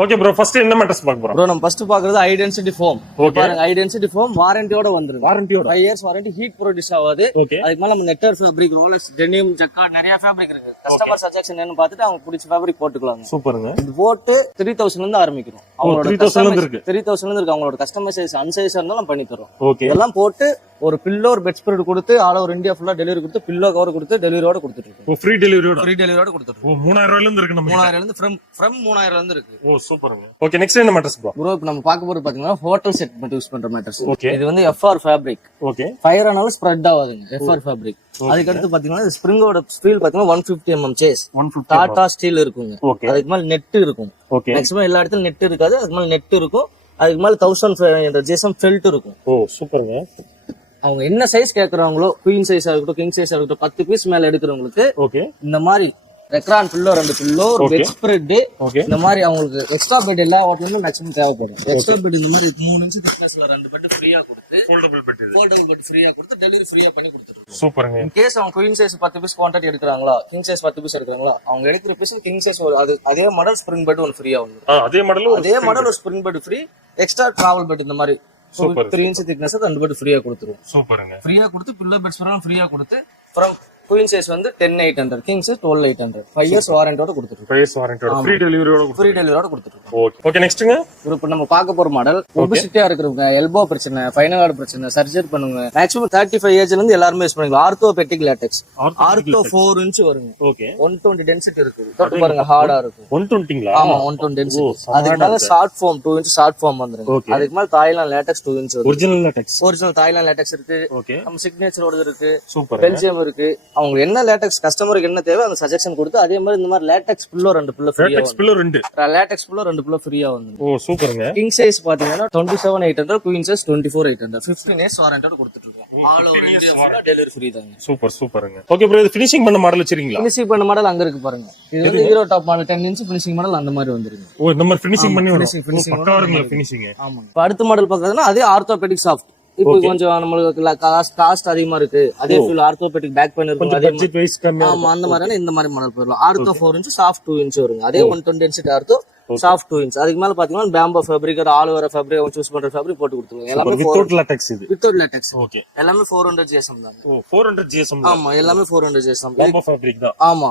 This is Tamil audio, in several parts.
ஓகே ப்ரோ, ஃபர்ஸ்ட் என்ன மேட்டர்ஸ் பார்க்க போறோம்? ப்ரோ நம்ம ஃபர்ஸ்ட் பாக்குறது ஹை டென்சிட்டி ஃபோம். Okay. பாருங்க, ஹை டென்சிட்டி ஃபோம் வாரண்டியோட வந்துரும். வாரண்டியோட 5 இயர்ஸ் வாரண்டி, ஹீட் ப்ரொடியூஸ் ஆகாது. ஓகே. அதுக்கு மேல நம்ம நெட்டர் ஃபேப்ரிக், ரோலர்ஸ், டெனிம், ஜக்கார்ட் நிறைய ஃபேப்ரிக் இருக்கு. கஸ்டமர் சஜஷன் என்னன்னு பார்த்துட்டு அவங்க பிடிச்ச ஃபேப்ரிக் போட்டுக்கலாங்க. சூப்பருங்க. இது போட்டு 3000 ல இருந்து ஆரம்பிக்கிறோம். 3000 ல இருந்து இருக்கு. 3000 ல இருந்து இருக்கு. அவங்களோட கஸ்டமைசேஷன் அன்சைஸா இருந்தாலும் பண்ணி தரோம். ஓகே. இதெல்லாம் போட்டு ஒரு பில்லோ, ஒரு பெட் ஸ்ப்ரெட் கொடுத்து ஆல் ஓவர் இந்தியா ஃபுல்லா டெலிவரி கொடுத்து, பில்லோ கவர் கொடுத்து டெலிவரியோட கொடுத்துட்டு இருக்கோம். ஃப்ரீ டெலிவரியோட. ஃப்ரீ டெலிவரியோட கொடுத்துட்டு இருக்கோம். 3000 ரூபாயில இருந்து இருக்கு நம்ம. 3000 ல இருந்து ஃப்ரம் 3000 ல இருந்து இருக்கு. ஓ சூப்பருங்க. ஓகே, நெக்ஸ்ட் என்ன மேட்டர்ஸ் ப்ரோ? ப்ரோ இப்போ நம்ம பார்க்க போறது பாத்தீங்கன்னா ஹோட்டல் செட் மட்டும் யூஸ் பண்ற மேட்டர்ஸ். Okay. இது வந்து FR ஃபேப்ரிக். ஓகே. ஃபயர் ஆனாலும் ஸ்ப்ரெட் ஆகாதுங்க. FR fabric. அதுக்கு அடுத்து பாத்தீங்கன்னா ஸ்ப்ரிங்கோட ஸ்டீல் பாத்தீங்கன்னா 150 mm சேஸ் 150 டாடா ஸ்டீல் இருக்குங்க. ஓகே. அதுக்கு மேல நெட் இருக்கும். ஓகே. மேக்ஸிமம் எல்லா இடத்துலயும் நெட் இருக்காது. அதுக்கு மேல நெட் இருக்கும். அதுக்கு மேல 1500 ஜேசம் ஃபெல்ட் இருக்கும். ஓ சூப்பருங்க. அவங்க என்ன சைஸ் கேக்குறாங்களோ, குயின் சைஸா இருக்கட்டும், கிங் சைஸா இருக்கட்டும், 10 பீஸ் மேல எடுக்கிறவங்களுக்கு ஓகே. இந்த மாதிரி ரெக்ரான் பில்லோ, 2 பில்லோ, ஒரு பெட் ஸ்ப்ரெட், ஓகே. இந்த மாதிரி அவங்களுக்கு எக்ஸ்ட்ரா பெட் எல்லா ஹோட்டலுமே மேக்ஸிமம் தேவைப்படும். எக்ஸ்ட்ரா பெட் இந்த மாதிரி 3 இன்ச் திக்னஸ்ல 2 பெட் ஃப்ரீயா கொடுத்து, ஃபோல்டபிள் பெட் இது. ஃபோல்டபிள் பெட் ஃப்ரீயா கொடுத்து டெலிவரி ஃப்ரீயா பண்ணி கொடுத்துருக்கோம். சூப்பருங்க. இன் கேஸ் அவங்க குயின் சைஸ் 10 பீஸ் குவான்டிட்டி எடுக்கறாங்களா, கிங் சைஸ் 10 பீஸ் எடுக்கறாங்களா, அவங்க எடுக்கிற பீஸ் கிங் சைஸ் அது அதே மாடல் ஸ்ப்ரிங் பெட் ஒன்னு ஃப்ரீயா வந்துரும். அதே மாடல் அதே மாடல் ஒரு spring bed free, extra travel bed இந்த மாதிரி Super. 3 இன்ச் திக்னஸ் 2 பெட் ஃப்ரீயா கொடுத்துருவோம். சூப்பருங்க. ஃப்ரீயா கொடுத்து பில்லோ பெட்ஸ் ஃப்ரீயா கொடுத்து ஃப்ரம் குயின் சைஸ் வந்து 10,800, கிங் சைஸ் 12,800, 5 இயர்ஸ் வாரண்டியோட கொடுத்துருக்கோம். பிரைஸ் வாரண்டியோட ஃப்ரீ டெலிவரியோட. ஃப்ரீ டெலிவரியோட கொடுத்துருக்கோம். ஓகே. ஓகே, நெக்ஸ்ட்ங்க இப்போ நம்ம பார்க்க போற மாடல் ஒபிசிட்டியா இருக்கிறவங்க, எல்போ பிரச்சனை, ஃபைனல் கார்டு பிரச்சனை, சர்ஜரி பண்ணுங்க, மேக்ஸிமம் 35 ஏஜ்ல இருந்து எல்லாருமே யூஸ் பண்ணிக்கலாம். Orthopaedic LaTeX. ஆர்த்தோ 4 இன்ச் வருங்க. ஓகே. 120 டென்சிட்டி இருக்கு. தொட்டு பாருங்க, ஹார்டா இருக்கும். 120ங்களா? ஆமா, 120 டென்சிட்டி. அதுக்கு மேல short foam 2 inch short foam வந்துருங்க. அதுக்கு மேல தாய்லாந்து லேட்டெக்ஸ் 2 இன்ச் வரும். Original latex. Original Thailand latex இருக்கு. ஓகே. நம்ம சிக்னேச்சரோட இருக்கு. சூப்பர். பெல்ஜியம் இருக்கு. அவங்க என்ன லேட்டெக்ஸ் கஸ்டமருக்கு என்ன தேவை அந்த சஜஷன் கொடுத்து, அதே மாதிரி இந்த மாதிரி லேட்டெக்ஸ் பில்லோ 2 பில்லோ ஃப்ரீயா LaTeX pillow 2. LaTeX pillow 2 pillow ஃப்ரீயா வந்து. ஓ சூப்பருங்க. கிங் சைஸ் பாத்தீங்கன்னா 27,800, குயின் சைஸ் 24,800, 15 இயர்ஸ் வாரண்டியோட கொடுத்துட்டு இருக்கோம். ஆல் ஓவர் இந்தியா ஃபுல்லா டெலிவரி ஃப்ரீ தாங்க. சூப்பர் சூப்பருங்க. ஓகே ப்ரோ, இது ஃபினிஷிங் பண்ண மாடல் வச்சிருக்கீங்களா? ஃபினிஷிங் பண்ண மாடல் அங்க இருக்கு பாருங்க. இது வந்து hero top model 10 inch finishing model அந்த மாதிரி வந்துருங்க. ஓ இந்த மாதிரி ஃபினிஷிங் பண்ணி வரும். finishing பக்கா வருங்க ஃபினிஷிங். ஆமா. இப்போ அடுத்த மாடல் பாக்குறதுன்னா அதே ஆர்த்தோபெடிக் சாஃப்ட். இப்போ கொஞ்சம் நம்மளுக்கு காஸ்ட் அதிகமா இருக்கு. அதே ஃபுல் ஆர்த்தோபெடிக் பேக் பெயின் இருக்கு. அதே பட்ஜெட் வைஸ் கம்மி. ஆமா, அந்த மாதிரியான இந்த மாதிரி மாடல் போயிடலாம். ஆர்த்தோ 4 இன்ச் சாஃப்ட் 2 இன்ச் வருங்க. அதே 120 டென்சிட்டி ஆர்த்தோ சாஃப்ட் 2 இன்ச். அதுக்கு மேல பாத்தீங்கன்னா பேம்போ fabric, all over fabric choose பண்ற ஃபேப்ரிக் போட்டு கொடுத்துருவோம். எல்லாமே வித்தவுட் லேட்டெக்ஸ் இது. Without LaTeX. ஓகே. எல்லாமே 400 ஜிஎஸ்எம் தான். ஓ 400 GSM. ஆமா, எல்லாமே 400 ஜிஎஸ்எம். பேம்போ ஃபேப்ரிக் தான். ஆமா.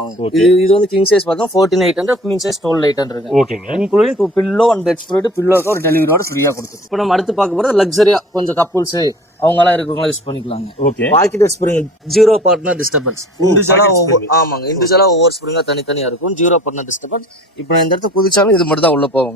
இது வந்து கிங் சைஸ் பார்த்தா 14,800, குயின் சைஸ் 12,800. ஓகேங்க. இன்க்ளூடிங் 2 பில்லோ, 1 பெட் ஸ்ப்ரெட், பில்லோக்கு ஒரு டெலிவரியோட ஃப்ரீயா கொடுத்துருக்கோம். இப்போ நம்ம அடுத்து பார்க்க போறது லக்ஸரியா, கொஞ்சம் கப்புள்ஸ் அவங்க எல்லாம் இருக்கவங்க யூஸ் பண்ணிக்கலாங்க. Okay. Pocket spring 0 partner disturbance. இண்டிவிஜுவலா ஆமாங்க, இண்டிவிஜுவலா ஒவ்வொரு ஸ்ப்ரிங்கா தனித்தனியா இருக்கும். 0 பார்ட்னர் டிஸ்டர்பன்ஸ். இப்போ இந்த இடத்துல குதிச்சாலும் இது மட்டும் தான் உள்ள போவாங்க.